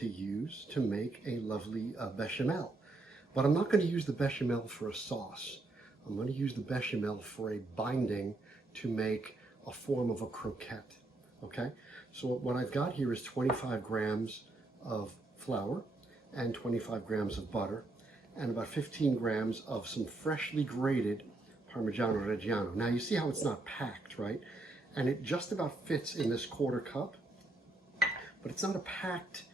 to use to make a lovely bechamel. But I'm not going to use the bechamel for a sauce. I'm going to use the bechamel for a binding to make a form of a croquette. Okay, so what I've got here is 25 grams of flour and 25 grams of butter and about 15 grams of some freshly grated Parmigiano Reggiano. Now you see how it's not packed, right? And it just about fits in this quarter cup, but it's not a packed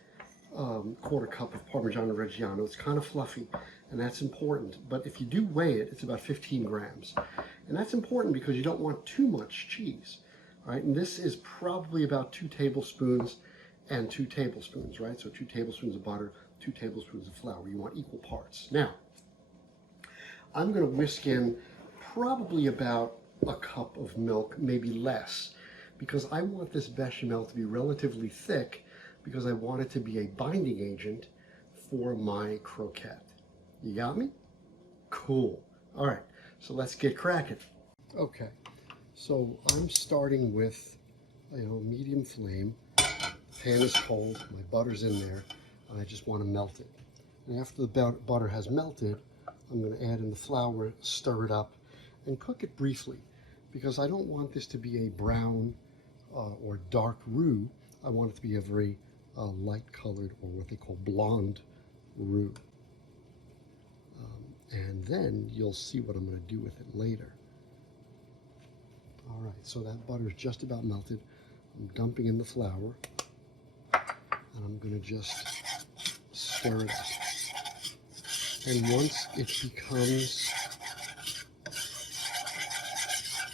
quarter cup of Parmigiano Reggiano. It's kind of fluffy, and that's important. But if you do weigh it, it's about 15 grams. And that's important because you don't want too much cheese, right? And this is probably about 2 tablespoons and 2 tablespoons, right? So 2 tablespoons of butter, 2 tablespoons of flour. You want equal parts. Now, I'm going to whisk in probably about a cup of milk, maybe less, because I want this bechamel to be relatively thick because I want it to be a binding agent for my croquette. You got me? Cool. All right, so let's get cracking. Okay, so I'm starting with, medium flame. The pan is cold, my butter's in there, and I just want to melt it. And after the butter has melted, I'm going to add in the flour, stir it up, and cook it briefly, because I don't want this to be a brown or dark roux. I want it to be a very light colored, or what they call blonde roux. And then you'll see what I'm going to do with it later. All right, so that butter is just about melted. I'm dumping in the flour, and I'm going to just stir it up. And once it becomes,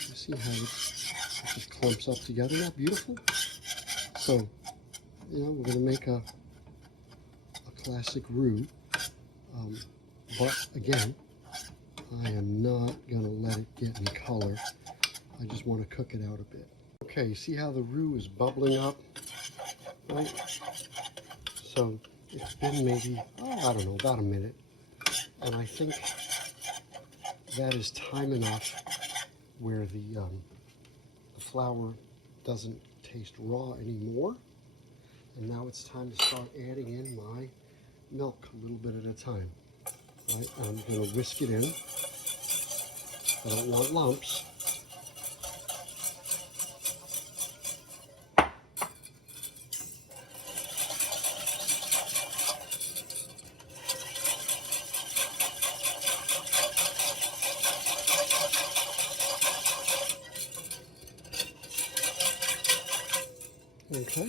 you see how it just clumps up together now, beautiful? So, we're going to make a classic roux. But again, I am not going to let it get any color. I just want to cook it out a bit. Okay, you see how the roux is bubbling up, right? So it's been maybe, I don't know, about a minute. And I think that is time enough where the flour doesn't taste raw anymore. And now it's time to start adding in my milk a little bit at a time. Right, I'm going to whisk it in. I don't want lumps. Okay.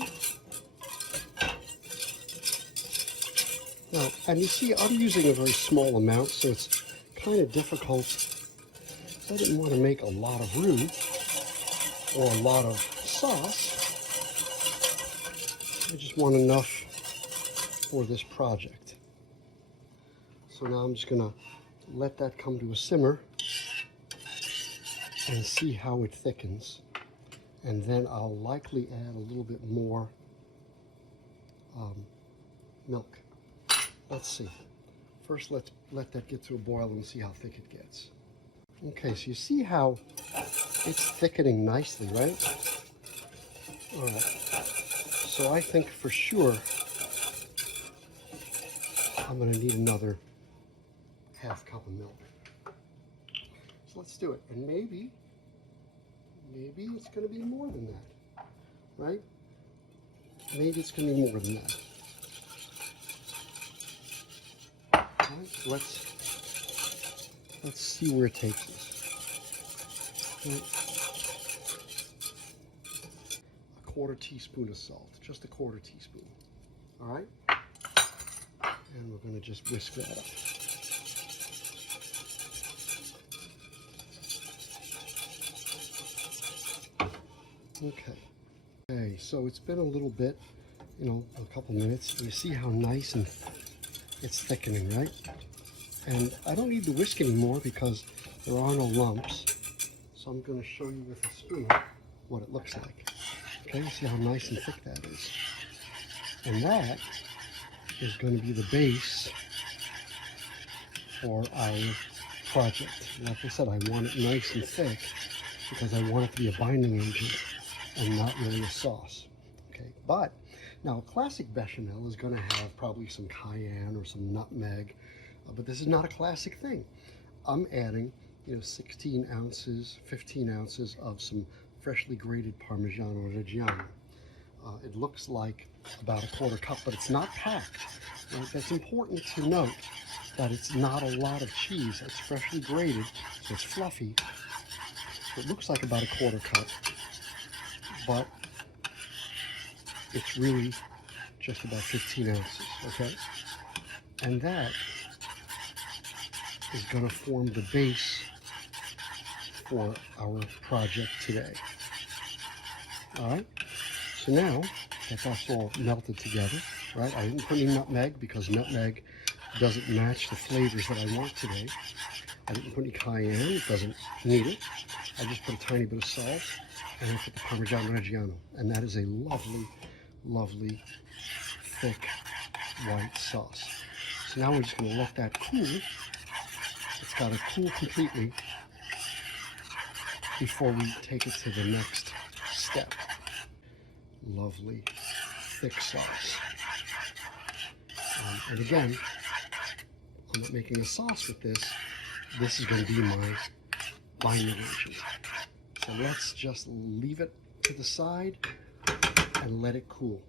Now, and you see, I'm using a very small amount, so it's kind of difficult. I didn't want to make a lot of roux or a lot of sauce. I just want enough for this project. So now I'm just going to let that come to a simmer and see how it thickens. And then I'll likely add a little bit more milk. Let's see. First, let's let that get to a boil and see how thick it gets. Okay, so you see how it's thickening nicely, right? All right. So I think for sure I'm going to need another half cup of milk. So let's do it. And maybe it's going to be more than that, right? Maybe it's going to be more than that. All right, so let's see where it takes us. Right. A quarter teaspoon of salt, just a quarter teaspoon. All right, and we're going to just whisk that up. Okay, so it's been a little bit, a couple minutes. You see how nice and it's thickening, right? And I don't need the whisk anymore because there are no lumps. So I'm going to show you with a spoon what it looks like. Okay, see how nice and thick that is. And that is going to be the base for our project. Like I said, I want it nice and thick because I want it to be a binding agent and not really a sauce. Okay, but Now, a classic bechamel is going to have probably some cayenne or some nutmeg, but this is not a classic thing. I'm adding, 16 ounces, 15 ounces of some freshly grated Parmigiano Reggiano. It looks like about a quarter cup, but it's not packed. Right? That's important to note, that it's not a lot of cheese. It's freshly grated, so it's fluffy. It looks like about a quarter cup, but it's really just about 15 ounces, okay? And that is going to form the base for our project today. All right? So now that that's all melted together, right? I didn't put any nutmeg because nutmeg doesn't match the flavors that I want today. I didn't put any cayenne, it doesn't need it. I just put a tiny bit of salt, and I put the Parmigiano Reggiano, and that is a lovely, lovely, thick white sauce. So now we're just going to let that cool. It's got to cool completely before we take it to the next step. Lovely, thick sauce. And again, I'm not making a sauce with this. This is going to be my binding agent. So let's just leave it to the side and let it cool.